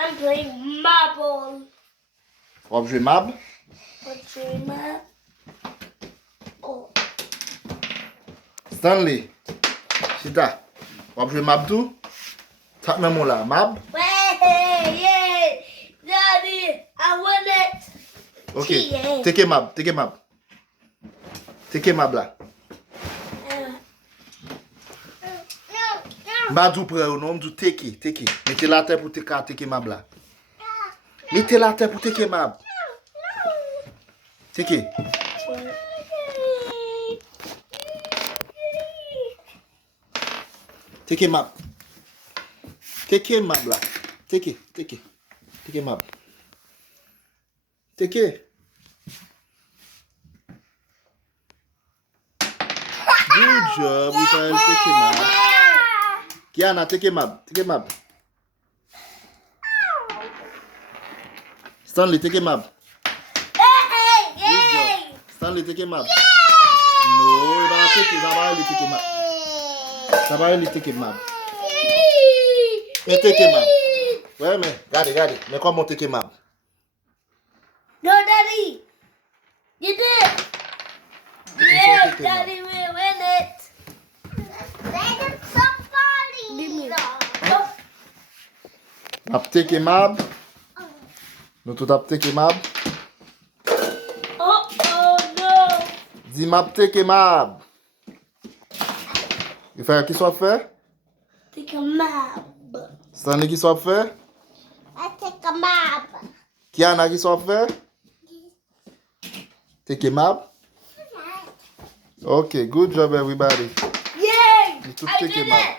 I'm playing marble. On va jouer mab. Oh. Stanley. Chita. On va jouer mab tout. Tak nan mon là. Mab. Hey, Daddy, I want it. Ok. Yeah. Take mab. Take mab. Take mab là. Mba dou pre ou non, mdou take. Mettez la terre pour take mab là. Mettez la terre pour take mab. Take. Take mab. Take mab là. Take mab. Take. Good job, Michael. Take mab. Kiana, take mab. Stanley, take mab. Good job. Stanley, take mab. No, il va take mab. Ça va aller take mab. Mais take mab. Ouais, mais regardez. Mais comment take mab? No, Daddy. You did. Yeah, Daddy will win it. Let somebody. Give me that. Ap take mab. Nous tout ap take mab. Oh, no. Dis mab take mab. Il fait qui soit fait? Take a map. Stanley qui soit fait? I take a map. Kiana qui soit fait? Take mab. Okay, good job everybody. Yay! You took I take did mab. it.